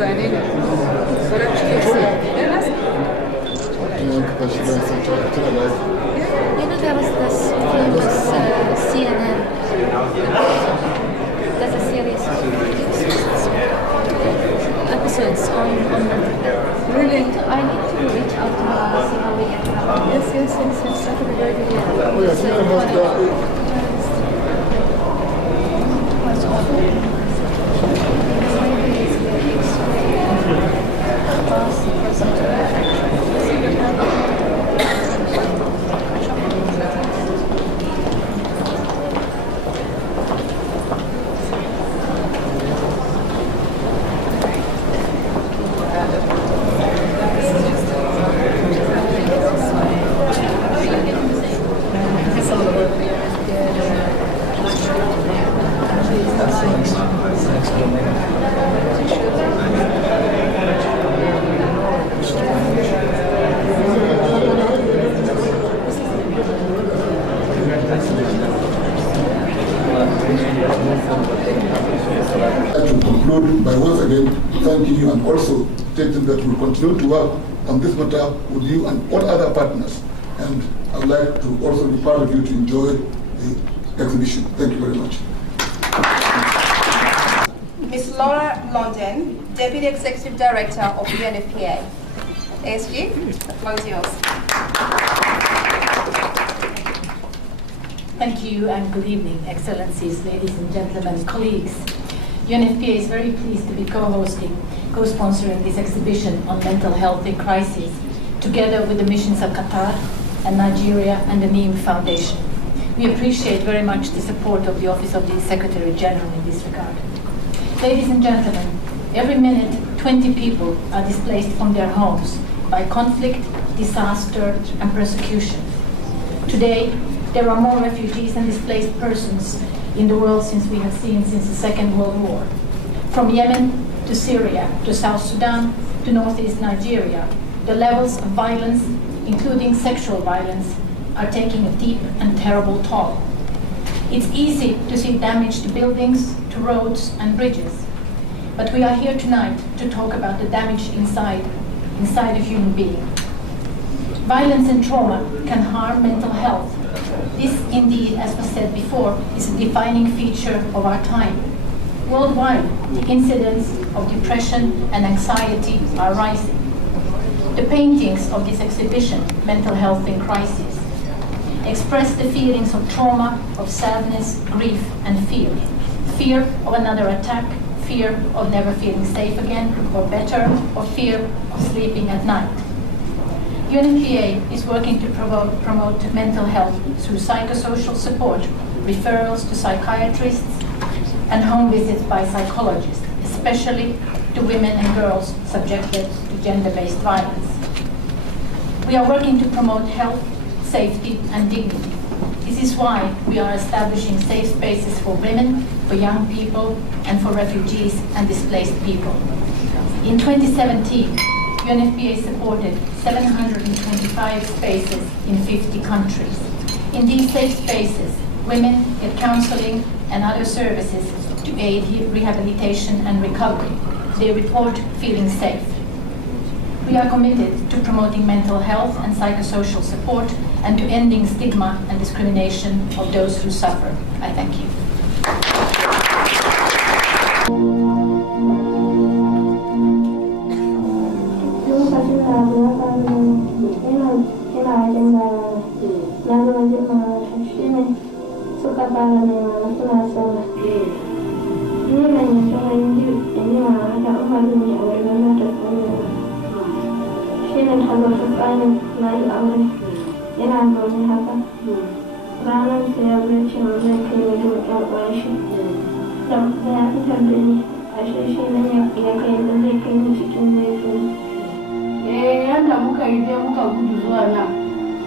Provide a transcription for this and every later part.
zane ne. Sauran cikin su. There was this famous CNN. There's a series of episodes on Really? I need to reach out to her and see how we get her. Yes. That would be very good. What's awful? By once again thanking you and also stating that we'll continue to work on this matter with you and all other partners. And I would like to also be part of you to enjoy the exhibition. Thank you very much. Ms. Laura Londen, Deputy Executive Director of UNFPA. ASG, the floor is yours. Thank you and good evening, Excellencies, ladies and gentlemen, colleagues. UNFPA is very pleased to be co-sponsoring this exhibition on mental health in crisis, together with the missions of Qatar and Nigeria and the NEEM Foundation. We appreciate very much the support of the Office of the Secretary General in this regard. Ladies and gentlemen, every minute 20 people are displaced from their homes by conflict, disaster, and persecution. Today, there are more refugees and displaced persons in the world since the Second World War. From Yemen to Syria to South Sudan to Northeast Nigeria, the levels of violence, including sexual violence, are taking a deep and terrible toll. It's easy to see damage to buildings, to roads and bridges, but we are here tonight to talk about the damage inside a human being. Violence and trauma can harm mental health. This, indeed, as was said before, is a defining feature of our time. Worldwide, the incidence of depression and anxiety are rising. The paintings of this exhibition, Mental Health in Crisis, express the feelings of trauma, of sadness, grief, and fear. Fear of another attack, fear of never feeling safe again, or better, or fear of sleeping at night. UNFPA is working to promote mental health through psychosocial support, referrals to psychiatrists, and home visits by psychologists, especially to women and girls subjected to gender-based violence. We are working to promote health, safety, and dignity. This is why we are establishing safe spaces for women, for young people, and for refugees and displaced people. In 2017, UNFPA supported 725 spaces in 50 countries. In these safe spaces, women get counseling and other services to aid rehabilitation and recovery. They report feeling safe. We are committed to promoting mental health and psychosocial support and to ending stigma and discrimination of those who suffer. I thank you. Yadda muka yi dai muka gudu zuwa nan,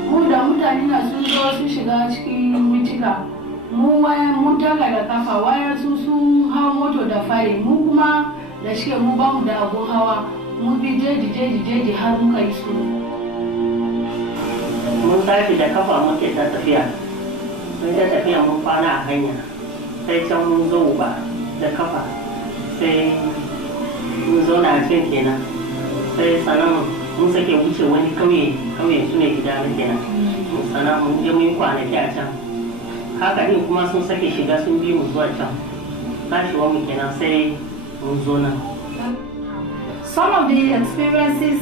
mu da mutane na sun zo su shiga cikin mitika, mun taka da kafa, wayan sun hau moto da fari, mu kuma da shi mu ba mu da abun hawa, mu bi jeji har muka yi su. Mun tafi da kafa muke ta tafiya, mun kwana a hanya, sai can mun zo ba da kafa, sai mun zauna a can kenan sai sanan mun sake wuce wani kauye su ne gida na kenan sanan mun je mun yi kwanaki a can haka din kuma sun sake shiga sun bi mu zuwa can tashiwa mu kenan sai mun zo nan. Some of the experiences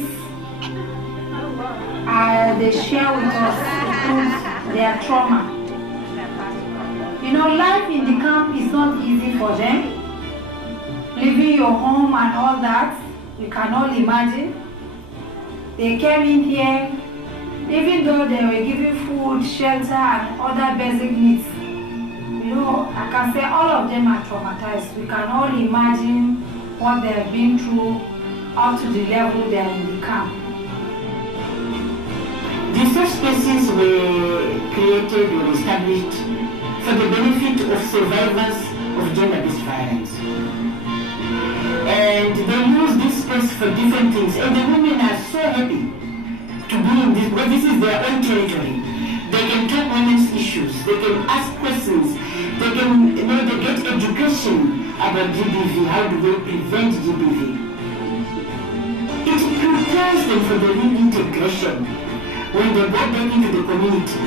they share with us include their trauma. You know, life in the camp is not easy for them. Leaving your home and all that, you can all imagine. They came in here, even though they were given food, shelter, and other basic needs. You know, I can say all of them are traumatized. We can all imagine what they have been through up to the level they are in the camp. The safe spaces were created or established for the benefit of survivors of gender-based violence. And they use this space for different things. And the women are so happy to be in this, because this is their own territory. They can talk women's issues, they can ask questions, they can, you know, they get education about GBV, how do they prevent GBV. It prepares them for the reintegration when they go back into the community.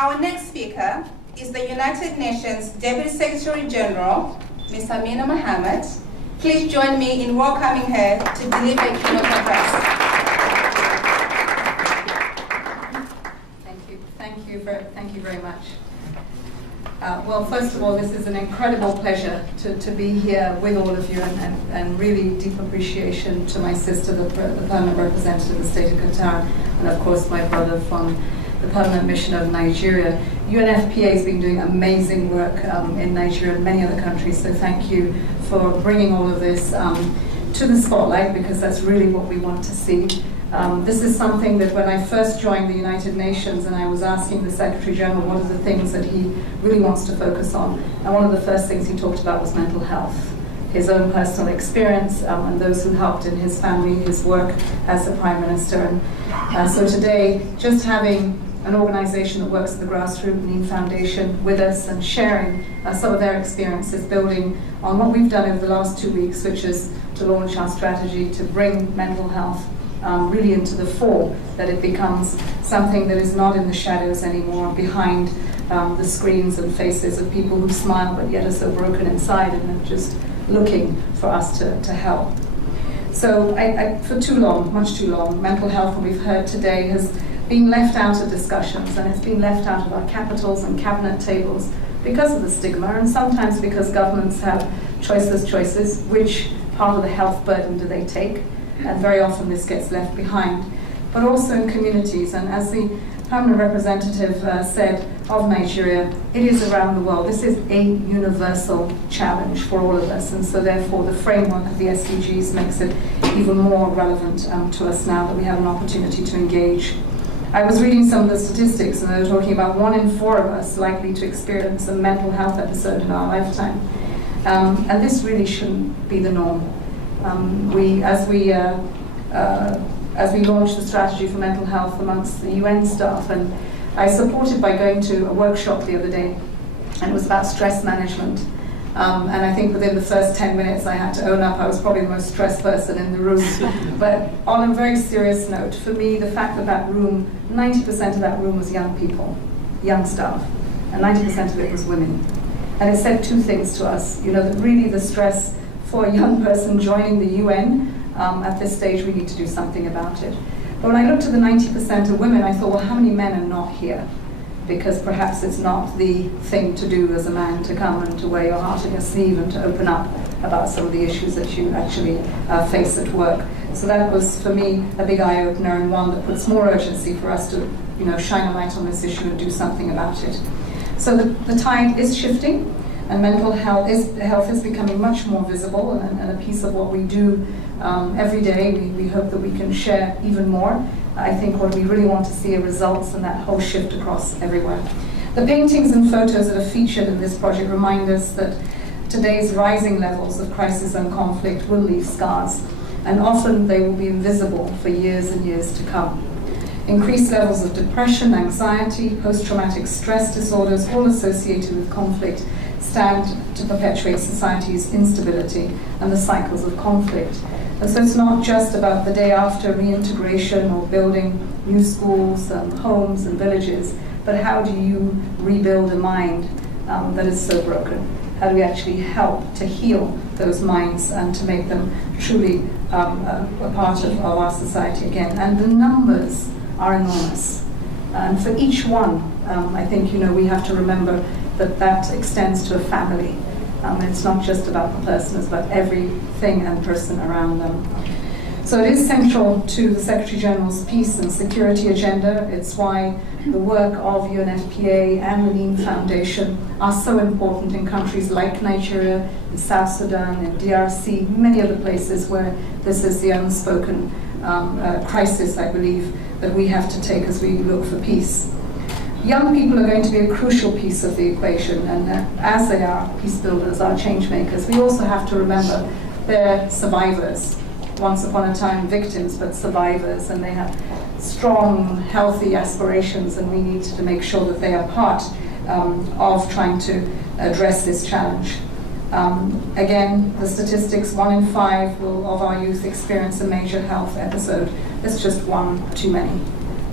Our next speaker is the United Nations Deputy Secretary General, Ms. Amina Mohammed. Please join me in welcoming her to deliver a keynote address. Thank you very much. Well, first of all, this is an incredible pleasure to be here with all of you, and really deep appreciation to my sister, the permanent representative of the state of Qatar, and of course my brother from the Permanent Mission of Nigeria. UNFPA has been doing amazing work in Nigeria and many other countries, so thank you for bringing all of this to the spotlight, because that's really what we want to see. This is something that when I first joined the United Nations and I was asking the Secretary General what are the things that he really wants to focus on, and one of the first things he talked about was mental health, his own personal experience, and those who helped in his family, his work as the Prime Minister. And so today, just having an organization that works at the grassroots, NEEM Foundation, with us and sharing some of their experiences, building on what we've done over the last 2 weeks, which is to launch our strategy to bring mental health really into the fore, that it becomes something that is not in the shadows anymore, behind the screens and faces of people who smile but yet are so broken inside and are just looking for us to help. So for too long, much too long, mental health, and we've heard today, has been left out of discussions, and it's been left out of our capitals and cabinet tables because of the stigma, and sometimes because governments have choices, which part of the health burden do they take, and very often this gets left behind. But also in communities, and as the permanent representative said of Nigeria, it is around the world. This is a universal challenge for all of us, and so therefore the framework of the SDGs makes it even more relevant to us now that we have an opportunity to engage. I was reading some of the statistics, and they were talking about 1 in 4 of us likely to experience a mental health episode in our lifetime. And this really shouldn't be the norm. As we launched the strategy for mental health amongst the UN staff, and I supported by going to a workshop the other day, and it was about stress management. And I think within the first 10 minutes I had to own up I was probably the most stressed person in the room. But on a very serious note, for me, the fact that that room, 90% of that room was young people, young staff, and 90% of it was women. And it said 2 things to us, you know, that really the stress for a young person joining the UN, at this stage we need to do something about it. But when I looked at the 90% of women, I thought, well, how many men are not here? Because perhaps it's not the thing to do as a man to come and to wear your heart on your sleeve and to open up about some of the issues that you actually face at work. So that was, for me, a big eye-opener, and one that puts more urgency for us to, you know, shine a light on this issue and do something about it. So the tide is shifting. And mental health is becoming much more visible and a piece of what we do every day. We hope that we can share even more. I think what we really want to see are results and that whole shift across everywhere. The paintings and photos that are featured in this project remind us that today's rising levels of crisis and conflict will leave scars, and often they will be invisible for years and years to come. Increased levels of depression, anxiety, post-traumatic stress disorders, all associated with conflict, stand to perpetuate society's instability and the cycles of conflict. And so it's not just about the day after reintegration or building new schools, homes and villages, but how do you rebuild a mind that is so broken? How do we actually help to heal those minds and to make them truly a part of our society again? And the numbers are enormous. And for each one, I think we have to remember that extends to a family. It's not just about the person, it's about everything and person around them. So it is central to the Secretary General's peace and security agenda. It's why the work of UNFPA and the NEEM Foundation are so important in countries like Nigeria, in South Sudan, in DRC, many other places where this is the unspoken crisis, I believe, that we have to take as we look for peace. Young people are going to be a crucial piece of the equation, and as they are peace builders, are change makers, we also have to remember they're survivors. Once upon a time victims, but survivors, and they have strong, healthy aspirations, and we need to make sure that they are part of trying to address this challenge. Again, the statistics, 1 in 5 of our youth experience a major health episode. It's just one too many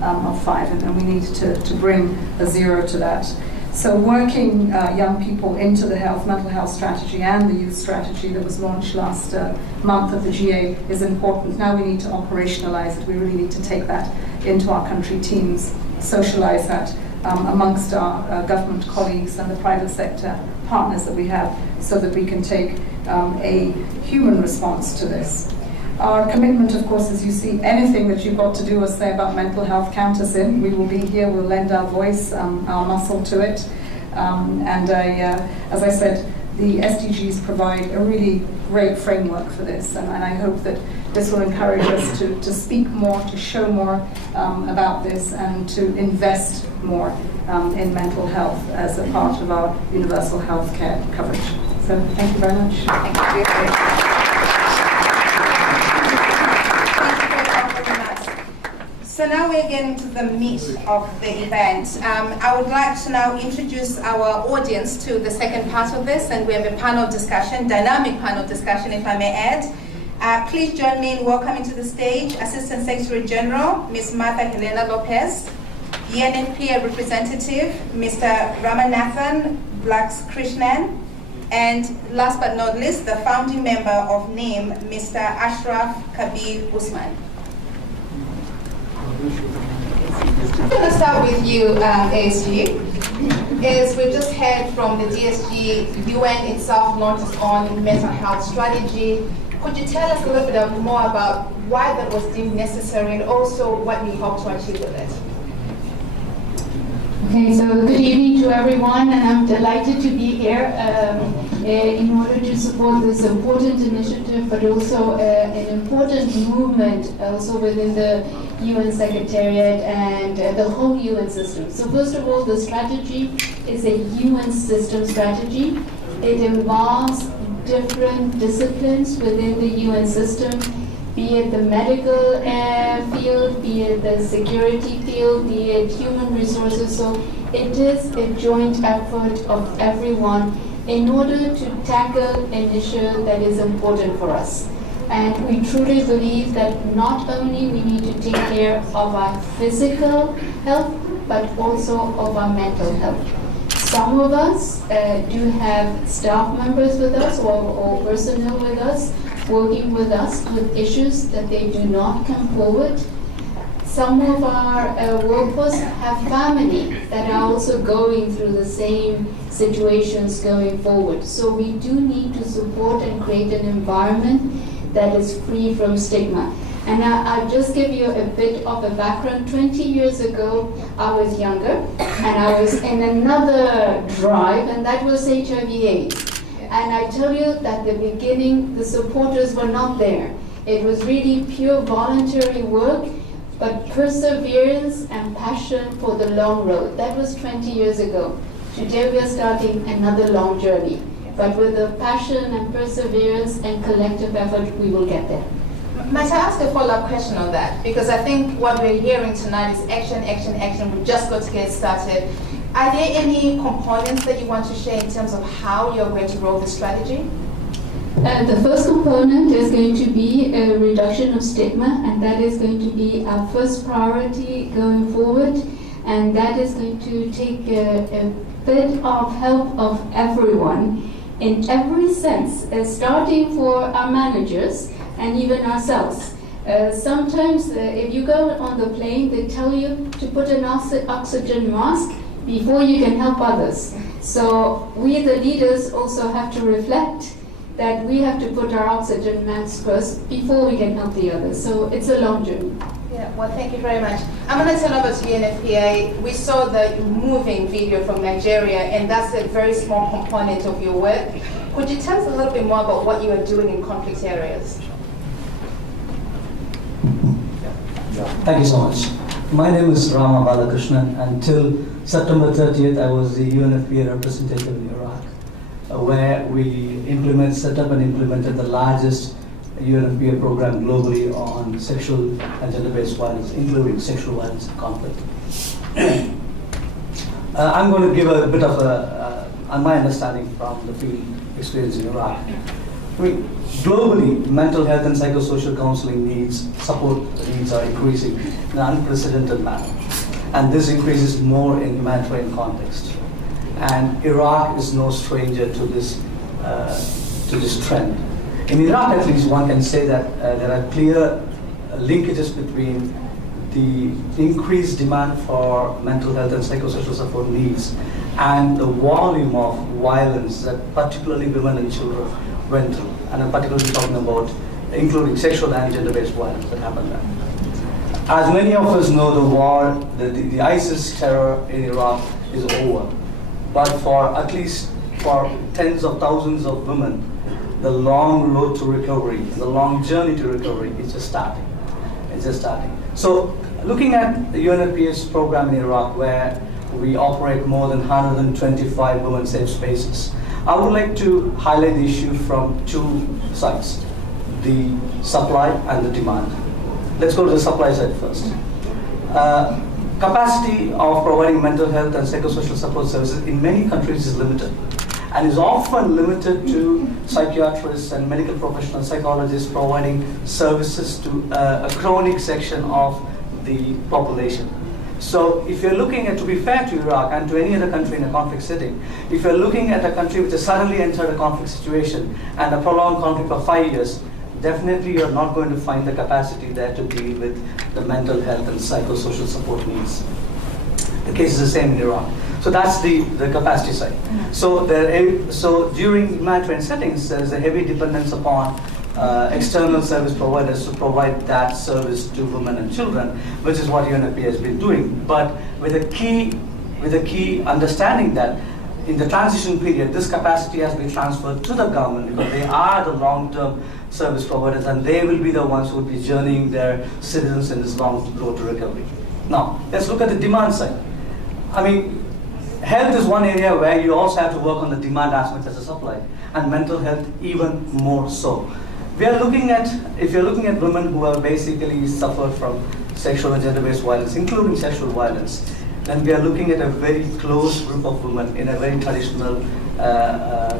of 5, and we need to bring a 0 to that. So working young people into the mental health strategy and the youth strategy that was launched last month at the GA is important. Now we need to operationalize it. We really need to take that into our country teams, socialize that amongst our government colleagues and the private sector partners that we have, so that we can take a human response to this. Our commitment, of course, as you see, anything that you've got to do or say about mental health, count us in. We will be here, we'll lend our voice, our muscle to it. As I said, the SDGs provide a really great framework for this, and I hope that this will encourage us to speak more, to show more about this, and to invest more in mental health as a part of our universal health care coverage. So thank you very much. Thank you. So now we're getting to the meat of the event. I would like to now introduce our audience to the second part of this, and we have a panel discussion, dynamic panel discussion, if I may add. Please join me in welcoming to the stage Assistant Secretary General, Ms. Helena Lopez, UNFPA representative, Mr. Ramanathan Balakrishnan, and last but not least, the founding member of NEEM, Mr. Ashraf Kabir Usman. I'm going to start with you, ASG. As we just heard from the DSG, UN itself launched its own mental health strategy. Could you tell us a little bit more about why that was deemed necessary, and also what you hope to achieve with it? Okay, so good evening to everyone, and I'm delighted to be here in order to support this important initiative, but also an important movement also within the UN Secretariat and the whole UN system. So first of all, the strategy is a UN system strategy. It involves different disciplines within the UN system, be it the medical field, be it the security field, be it human resources. So it is a joint effort of everyone in order to tackle an issue that is important for us. And we truly believe that not only we need to take care of our physical health, but also of our mental health. Some of us do have staff members with us or personnel with us, working with us with issues that they do not come forward. Some of our workforce have family that are also going through the same situations going forward. So we do need to support and create an environment that is free from stigma. And I'll just give you a bit of a background. 20 years ago, I was younger, and I was in another drive, and that was HIV/AIDS. And I tell you that at the beginning, the supporters were not there. It was really pure voluntary work, but perseverance and passion for the long road. That was 20 years ago. Today we are starting another long journey. But with the passion and perseverance and collective effort, we will get there. Might I ask a follow-up question on that? Because I think what we're hearing tonight is action, action, action. We've just got to get started. Are there any components that you want to share in terms of how you're going to roll the strategy? The first component is going to be a reduction of stigma, and that is going to be our first priority going forward. And that is going to take a bit of help of everyone in every sense, starting for our managers and even ourselves. Sometimes if you go on the plane, they tell you to put an oxygen mask before you can help others. So we, the leaders, also have to reflect that we have to put our oxygen masks first before we can help the others. So it's a long journey. Yeah, well, thank you very much. I'm going to turn over to UNFPA. We saw the moving video from Nigeria, and that's a very small component of your work. Could you tell us a little bit more about what you are doing in conflict areas? Thank you so much. My name is Balakrishnan. Until September 30th, I was the UNFPA representative in Iraq, where we set up and implemented the largest UNFPA program globally on sexual and gender-based violence, including sexual violence and conflict. I'm going to give a bit of my understanding from the field experience in Iraq. Globally, mental health and psychosocial counseling support needs are increasing in an unprecedented manner. And this increases more in humanitarian context. And Iraq is no stranger to this trend. In Iraq, at least, one can say that there are clear linkages between the increased demand for mental health and psychosocial support needs and the volume of violence that particularly women and children went through. And I'm particularly talking about including sexual and gender-based violence that happened there. As many of us know, the war, the ISIS terror in Iraq is over. But at least for tens of thousands of women, the long road to recovery, the long journey to recovery is just starting. It's just starting. So looking at the UNFPA's program in Iraq, where we operate more than 125 women safe spaces, I would like to highlight the issue from two sides, the supply and the demand. Let's go to the supply side first. Capacity of providing mental health and psychosocial support services in many countries is limited, and is often limited to psychiatrists and medical professionals, psychologists providing services to a chronic section of the population. So if you're looking at, to be fair to Iraq and to any other country in a conflict setting, if you're looking at a country which has suddenly entered a conflict situation and a prolonged conflict for 5 years, definitely you're not going to find the capacity there to deal with the mental health and psychosocial support needs. The case is the same in Iraq. So that's the capacity side. So during humanitarian settings, there is a heavy dependence upon external service providers to provide that service to women and children, which is what UNFPA has been doing. But with a key understanding that in the transition period, this capacity has been transferred to the government because they are the long-term service providers and they will be the ones who will be journeying their citizens in this long road to recovery. Now, let's look at the demand side. I mean, health is one area where you also have to work on the demand aspect as a supply, and mental health even more so. We are looking at, if you're looking at women who have basically suffered from sexual and gender-based violence, including sexual violence, then we are looking at a very close group of women in a very traditional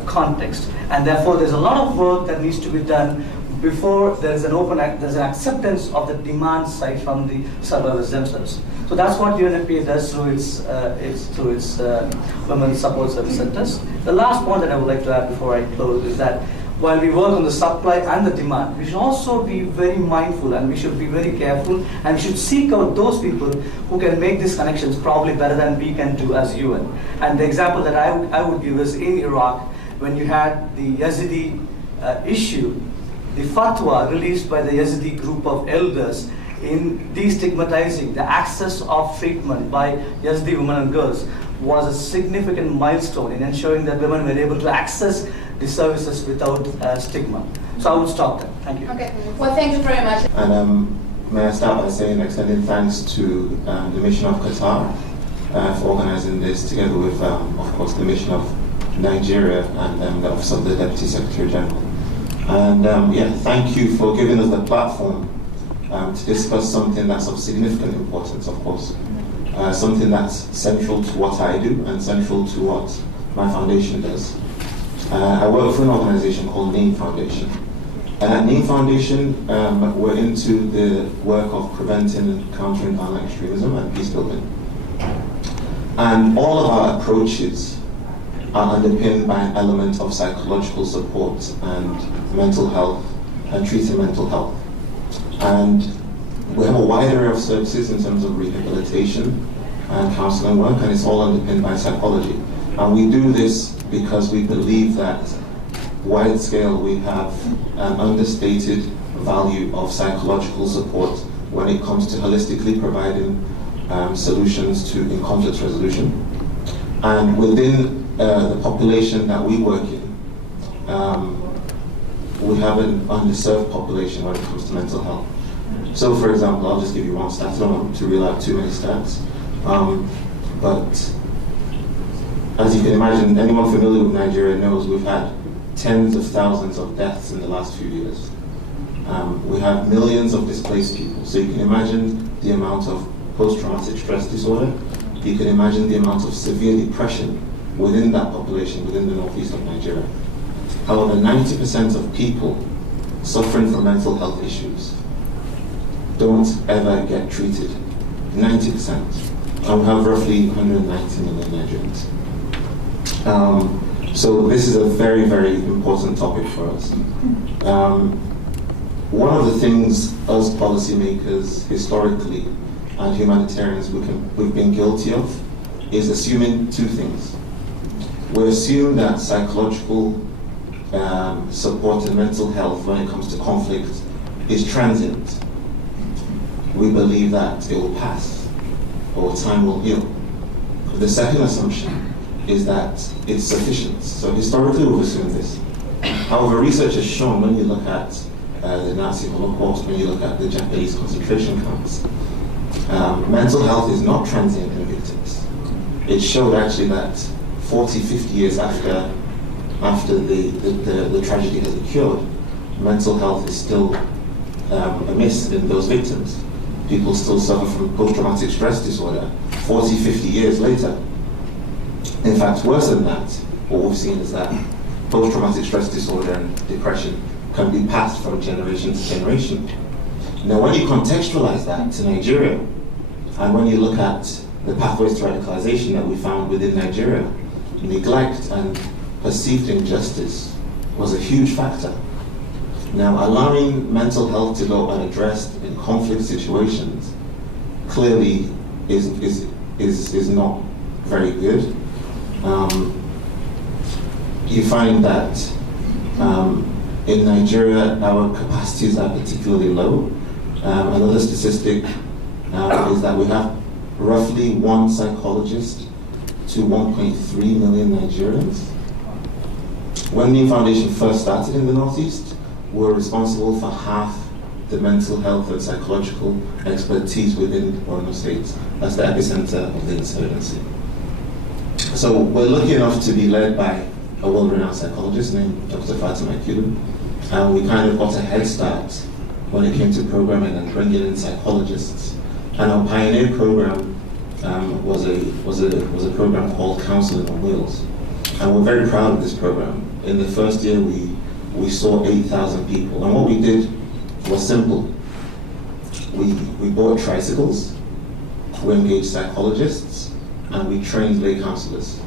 context. And therefore, there's a lot of work that needs to be done before there's an acceptance of the demand side from the survivors themselves. So that's what UNFPA does through its women's support service centers. The last point that I would like to add before I close is that while we work on the supply and the demand, we should also be very mindful and we should be very careful and we should seek out those people who can make these connections probably better than we can do as UN. And the example that I would give is in Iraq, when you had the Yazidi issue, the fatwa released by the Yazidi group of elders in destigmatizing the access of treatment by Yazidi women and girls was a significant milestone in ensuring that women were able to access the services without stigma. So I would stop there. Thank you. Okay. Well, thank you very much. And may I start by saying extending thanks to the mission of Qatar for organizing this, together with, of course, the mission of Nigeria and the Office of the Deputy Secretary General. And yeah, thank you for giving us the platform to discuss something that's of significant importance, of course. Something that's central to what I do and central to what my foundation does. I work for an organization called NEEM Foundation. And at NEEM Foundation, we're into the work of preventing and countering violent extremism and peace building. And all of our approaches are underpinned by an element of psychological support and mental health and treating mental health. And we have a wide array of services in terms of rehabilitation and counseling work, and it's all underpinned by psychology. And we do this because we believe that wide scale we have an understated value of psychological support when it comes to holistically providing solutions to in conflict resolution. And within the population that we work in, we have an underserved population when it comes to mental health. So for example, I'll just give you one stat. I don't want to reel out too many stats. But as you can imagine, anyone familiar with Nigeria knows we've had tens of thousands of deaths in the last few years. We have millions of displaced people. So you can imagine the amount of post-traumatic stress disorder. You can imagine the amount of severe depression within that population, within the northeast of Nigeria. However, 90% of people suffering from mental health issues don't ever get treated. 90%. And we have roughly 190 million Nigerians. So this is a very, very important topic for us. One of the things us policymakers historically and humanitarians we've been guilty of is assuming two things. We assume that psychological support and mental health when it comes to conflict is transient. We believe that it will pass or time will heal. The second assumption is that it's sufficient. So historically we've assumed this. However, research has shown when you look at the Nazi Holocaust, when you look at the Japanese concentration camps, mental health is not transient in victims. It showed actually that 40, 50 years after the tragedy has occurred, mental health is still amiss in those victims. People still suffer from post-traumatic stress disorder 40, 50 years later. In fact, worse than that, what we've seen is that post-traumatic stress disorder and depression can be passed from generation to generation. Now, when you contextualize that to Nigeria, and when you look at the pathways to radicalization that we found within Nigeria, neglect and perceived injustice was a huge factor. Now, allowing mental health to go unaddressed in conflict situations clearly is not very good. You find that in Nigeria, our capacities are particularly low. Another statistic is that we have roughly one psychologist to 1.3 million Nigerians. When NEEM Foundation first started in the Northeast, we were responsible for half the mental health and psychological expertise within Borno State. That's the epicenter of the insurgency. So we're lucky enough to be led by a world-renowned psychologist named Dr. Fatima Akilu, and we kind of got a head start when it came to programming and bringing in psychologists. And our pioneer program was a program called Counseling on Wheels, and we're very proud of this program. In the first year, we saw 8,000 people, and what we did was simple. We bought tricycles, we engaged psychologists, and we trained lay counselors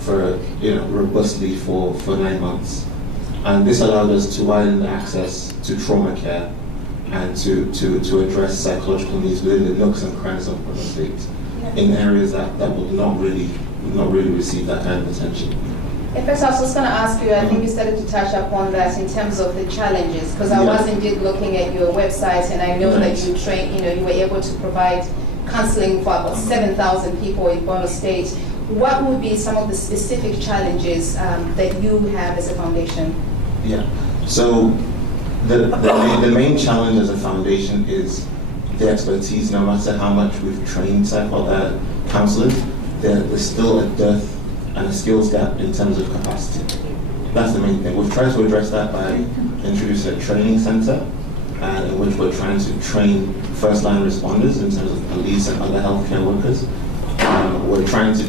for robustly for 9 months. And this allowed us to widen access to trauma care and to address psychological needs within the nooks and crannies of Borno State in areas that would not really receive that kind of attention. In fact, I was just going to ask you, I think you started to touch upon that in terms of the challenges, because I was indeed looking at your website, and I know that you train, you were able to provide counseling for about 7,000 people in Borno State. What would be some of the specific challenges that you have as a foundation? Yeah, so the main challenge as a foundation is the expertise. No matter how much we've trained counselors, there's still a dearth and a skills gap in terms of capacity. That's the main thing. We've tried to address that by introducing a training center in which we're trying to train first-line responders in terms of police and other healthcare workers. We're trying to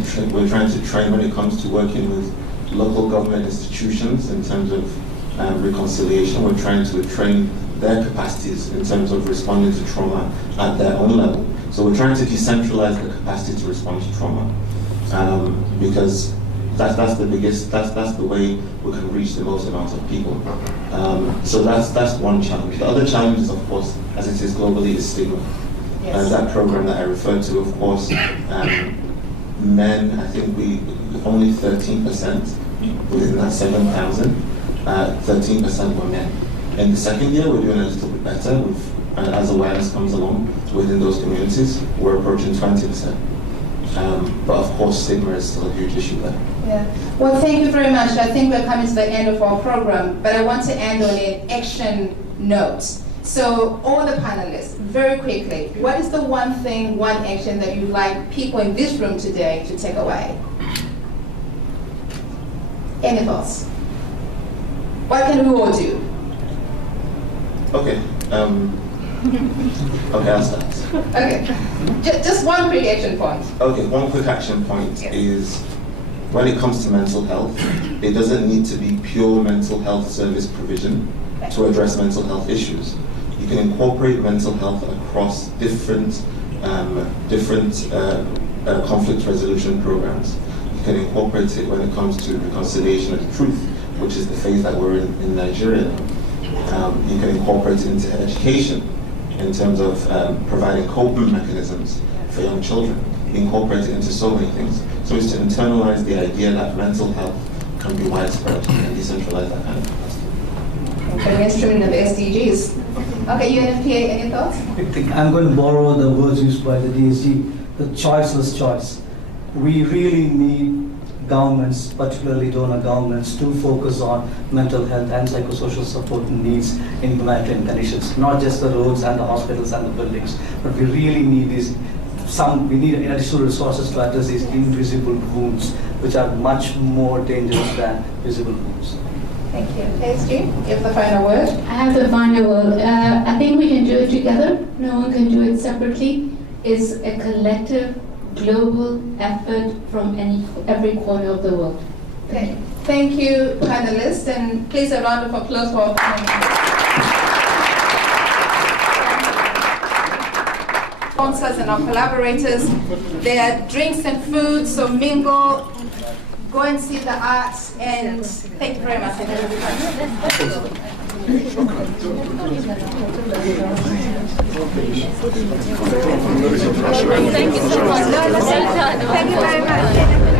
train when it comes to working with local government institutions in terms of reconciliation. We're trying to train their capacities in terms of responding to trauma at their own level. So we're trying to decentralize the capacity to respond to trauma because that's the way we can reach the most amount of people. So that's one challenge. The other challenge is, of course, as it is globally, is stigma. Yes. That program that I referred to, of course, men, I think we only 13% within that 7,000, 13% were men. In the second year, we're doing a little bit better. As awareness comes along within those communities, we're approaching 20%. But of course, stigma is still a huge issue there. Yeah. Well, thank you very much. I think we're coming to the end of our program, but I want to end on an action note. So, all the panelists, very quickly, what is the one thing, one action that you'd like people in this room today to take away? Any thoughts? What can we all do? Okay. Okay, I'll start. Okay. Just one quick action point. Okay, one quick action point is when it comes to mental health, it doesn't need to be pure mental health service provision to address mental health issues. You can incorporate mental health across different conflict resolution programs. You can incorporate it when it comes to reconciliation of the truth, which is the phase that we're in Nigeria now. You can incorporate it into education in terms of providing coping mechanisms for young children. You incorporate it into so many things. So it's to internalize the idea that mental health can be widespread and decentralize that kind of capacity. Okay, instrument of SDGs. Okay, UNFPA, any thoughts? I'm going to borrow the words used by the DSG, the choiceless choice. We really need governments, particularly donor governments, to focus on mental health and psychosocial support needs in humanitarian conditions, not just the roads and the hospitals and the buildings, but we really need we need additional resources to address these invisible wounds, which are much more dangerous than visible wounds. Thank you. SG, you have the final word. I have the final word. I think we can do it together. No one can do it separately. It's a collective, global effort from every corner of the world. Okay. Thank you, panelists, and please a round of applause for our panelists. Sponsors and our collaborators. There are drinks and food, so mingle, go and see the arts, and thank you very much. Thank you so much. Thank you very much.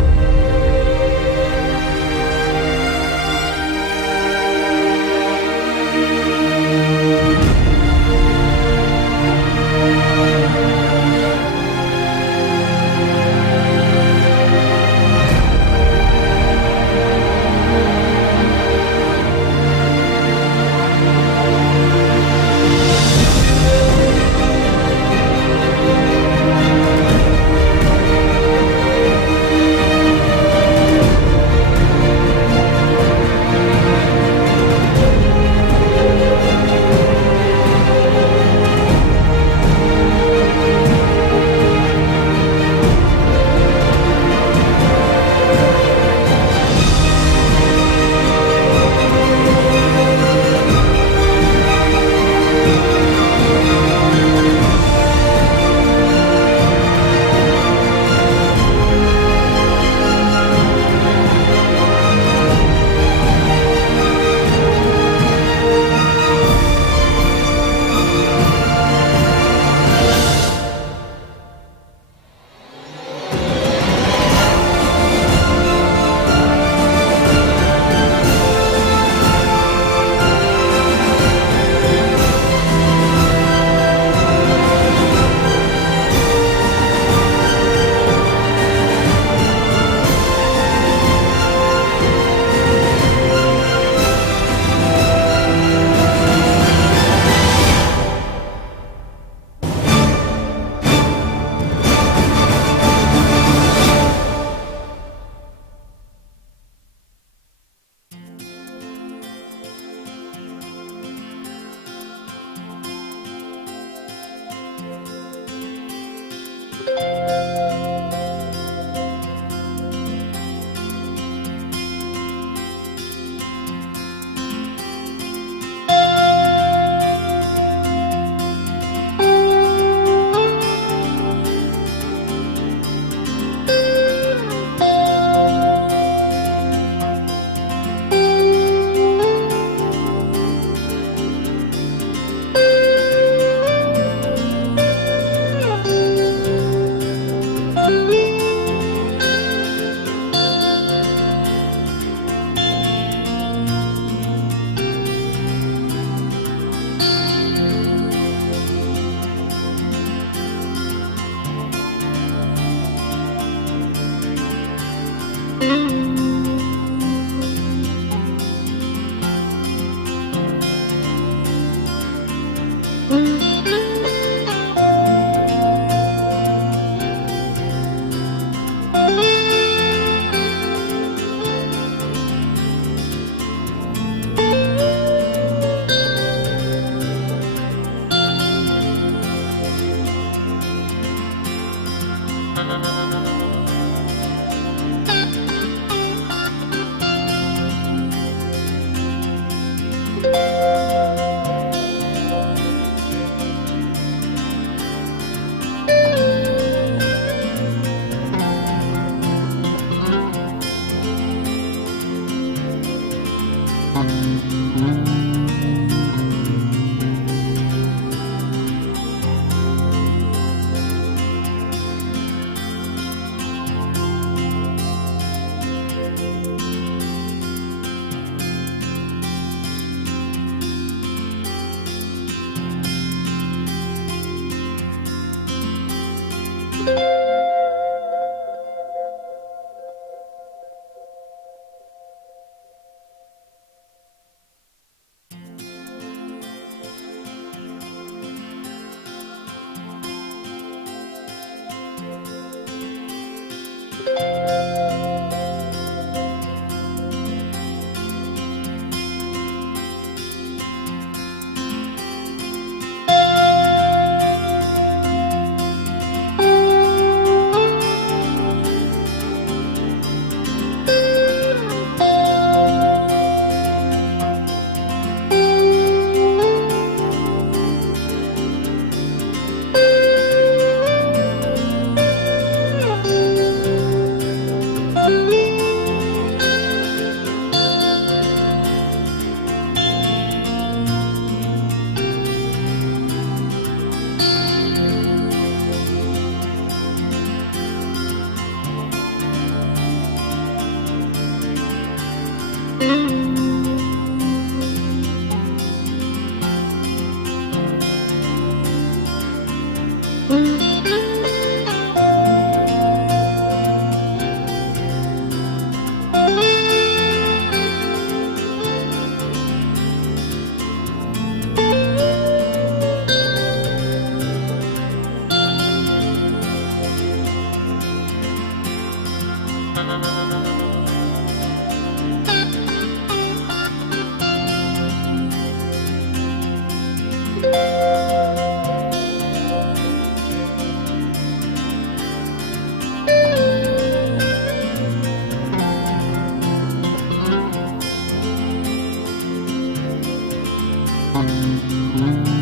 Mm-hmm.